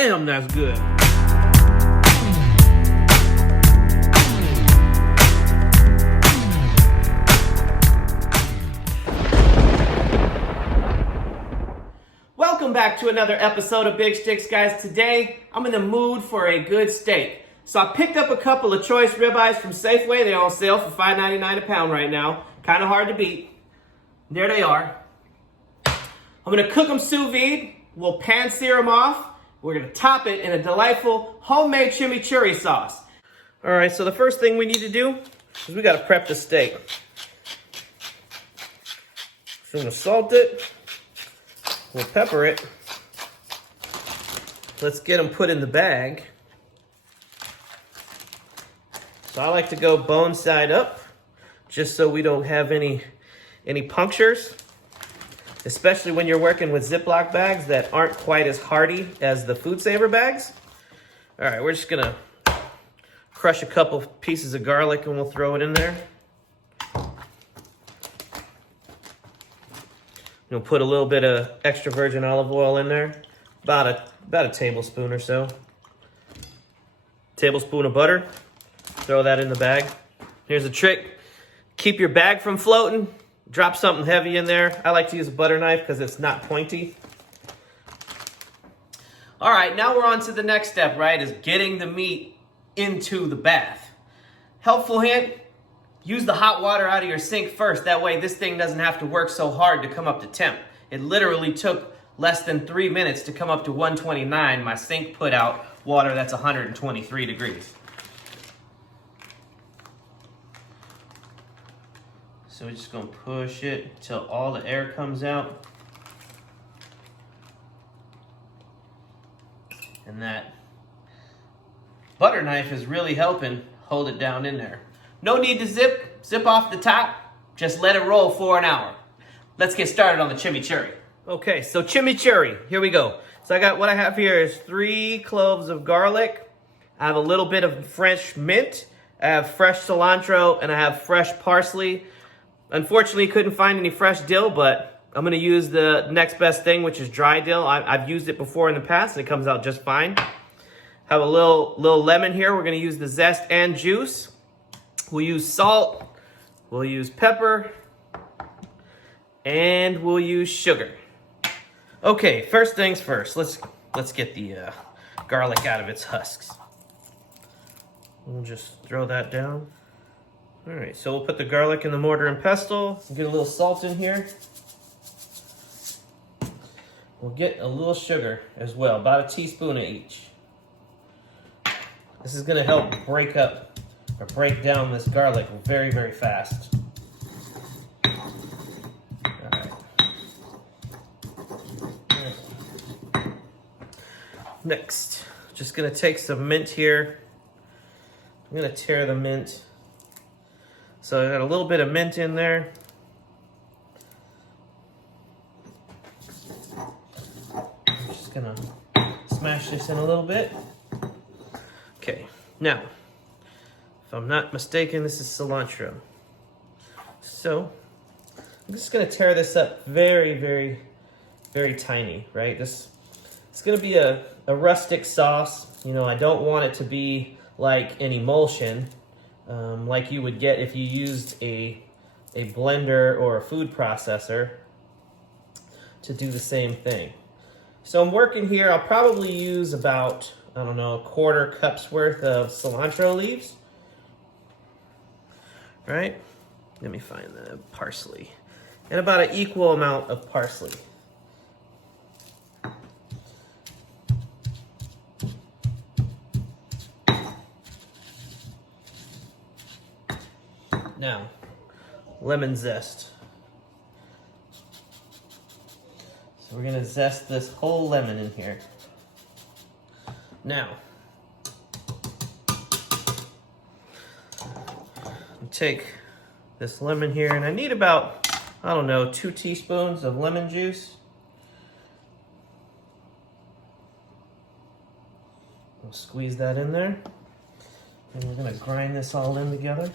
Damn, that's good. Welcome back to another episode of Big Shticks, guys. Today, I'm in the mood for a good steak. So I picked up a couple of choice ribeyes from Safeway. They're on sale for $5.99 a pound right now. Kind of hard to beat. There they are. I'm gonna cook them sous vide. We'll pan sear them off. We're gonna top it in a delightful homemade chimichurri sauce. All right, so the first thing we need to do is we gotta prep the steak. So I'm gonna salt it. We'll pepper it. Let's get them put in the bag. So I like to go bone side up, just so we don't have any punctures, especially when you're working with Ziploc bags that aren't quite as hardy as the Food Saver bags. All right, we're just gonna crush a couple pieces of garlic and we'll throw it in there. You'll put a little bit of extra virgin olive oil in there, about a tablespoon or so. Tablespoon of butter. Throw that in the bag. Here's a trick: keep your bag from floating. Drop something heavy in there. I like to use a butter knife because it's not pointy. All right, now we're on to the next step, right? Is getting the meat into the bath. Helpful hint: use the hot water out of your sink first. That way this thing doesn't have to work so hard to come up to temp. It literally took less than 3 minutes to come up to 129. My sink put out water that's 123 degrees. So we're just gonna push it until all the air comes out. And that butter knife is really helping hold it down in there. No need to zip off the top. Just let it roll for an hour. Let's get started on the chimichurri. Okay, so chimichurri, here we go. So what I have here is 3 cloves of garlic. I have a little bit of fresh mint. I have fresh cilantro, and I have fresh parsley. Unfortunately, couldn't find any fresh dill, but I'm gonna use the next best thing, which is dry dill. I've used it before in the past, and it comes out just fine. Have a little lemon here. We're gonna use the zest and juice. We'll use salt, we'll use pepper, and we'll use sugar. Okay, first things first. Let's get the garlic out of its husks. We'll just throw that down. All right, so we'll put the garlic in the mortar and pestle. Get a little salt in here. We'll get a little sugar as well, about a teaspoon of each. This is gonna help break down this garlic very, very fast. All right. Next, just gonna take some mint here. I'm gonna tear the mint. So I got a little bit of mint in there. I'm just gonna smash this in a little bit. Okay, now, if I'm not mistaken, this is cilantro. So I'm just gonna tear this up very, very, very tiny, right? This it's gonna be a rustic sauce. You know, I don't want it to be like an emulsion, like you would get if you used a blender or a food processor to do the same thing. So I'm working here. I'll probably use about, I don't know, 1/4 cup's worth of cilantro leaves. Right? Let me find the parsley. And about an equal amount of parsley. Now, lemon zest. So we're gonna zest this whole lemon in here. Now, take this lemon here, and I need about, I don't know, 2 teaspoons of lemon juice. We'll squeeze that in there, and we're gonna grind this all in together.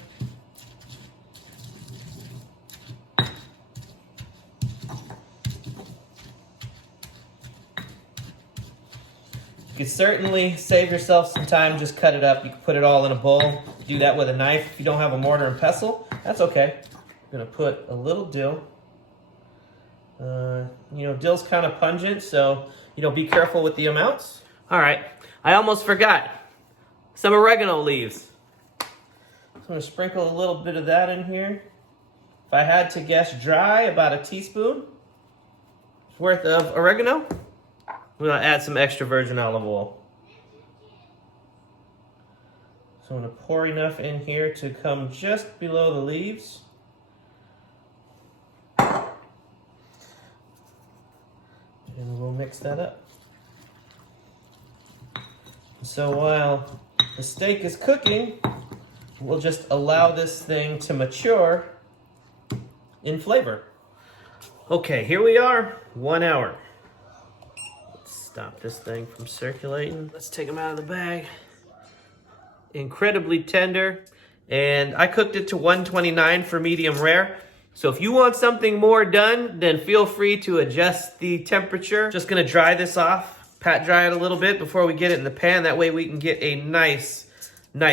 You can certainly save yourself some time, just cut it up. You can put it all in a bowl. Do that with a knife. If you don't have a mortar and pestle, that's okay. I'm gonna put a little dill. Dill's kind of pungent, so, be careful with the amounts. All right, I almost forgot. Some oregano leaves. So I'm gonna sprinkle a little bit of that in here. If I had to guess dry, about a teaspoon worth of oregano. I'm gonna add some extra virgin olive oil. So I'm gonna pour enough in here to come just below the leaves. And we'll mix that up. So while the steak is cooking, we'll just allow this thing to mature in flavor. Okay, here we are, 1 hour. Let's stop this thing from circulating. Let's take them out of the bag. Incredibly tender, and I cooked it to 129 for medium rare. So if you want something more done, then feel free to adjust the temperature. Just gonna dry this off, pat dry it a little bit before we get it in the pan. That way we can get a nice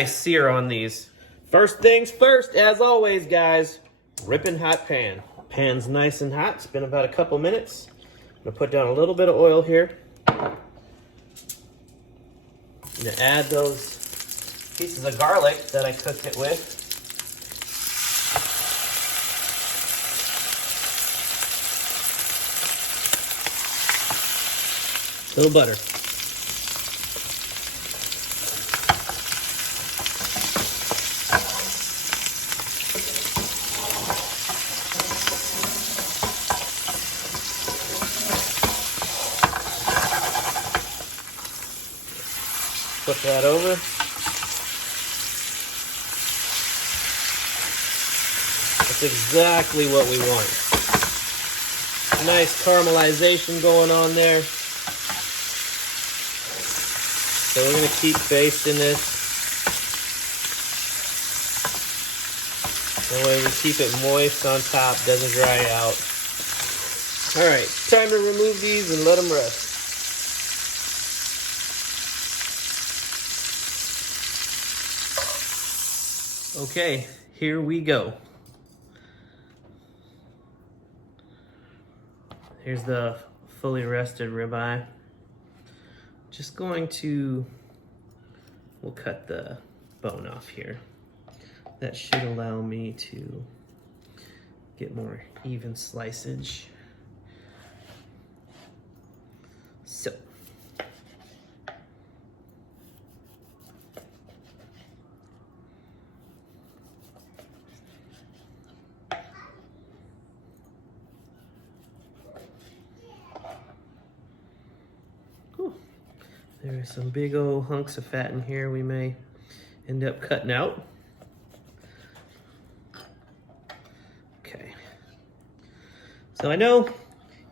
sear on these. First things first, as always, guys, ripping hot pan. Pan's nice and hot. It's been about a couple minutes. I'm gonna put down a little bit of oil here. I'm gonna add those pieces of garlic that I cooked it with. A little butter. Flip that over. That's exactly what we want. Nice caramelization going on there. So we're going to keep basting this. That way we keep it moist on top, doesn't dry out. All right, time to remove these and let them rest. Okay, here we go. Here's the fully rested ribeye. Just going to, we'll cut the bone off here. That should allow me to get more even slicage. So. There's some big old hunks of fat in here we may end up cutting out. Okay. So I know,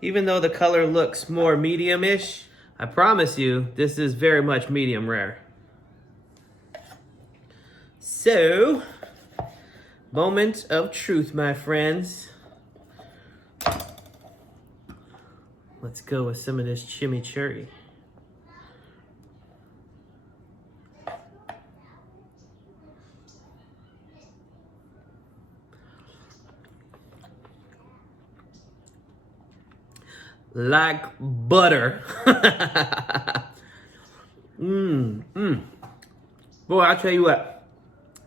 even though the color looks more medium-ish, I promise you, this is very much medium rare. So, moment of truth, my friends. Let's go with some of this chimichurri. Like butter. Boy, I tell you what,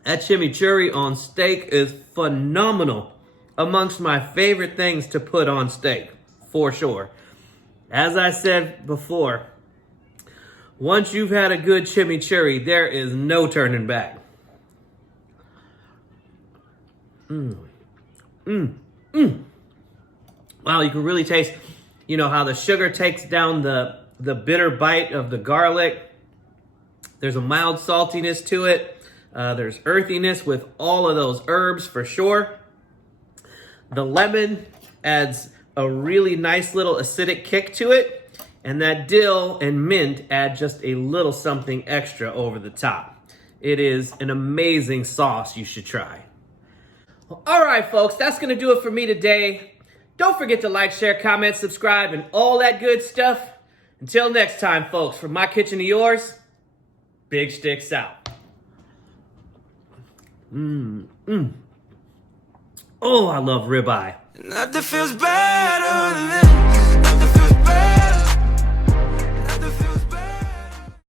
that chimichurri on steak is phenomenal. Amongst my favorite things to put on steak, for sure. As I said before, once you've had a good chimichurri, there is no turning back. Wow, you can really taste, how the sugar takes down the bitter bite of the garlic. There's a mild saltiness to it. There's earthiness with all of those herbs for sure. The lemon adds a really nice little acidic kick to it. And that dill and mint add just a little something extra over the top. It is an amazing sauce you should try. Well, all right, folks, that's going to do it for me today. Don't forget to like, share, comment, subscribe, and all that good stuff. Until next time, folks, from my kitchen to yours, Big Shticks out. Oh, I love ribeye. Nothing feels better than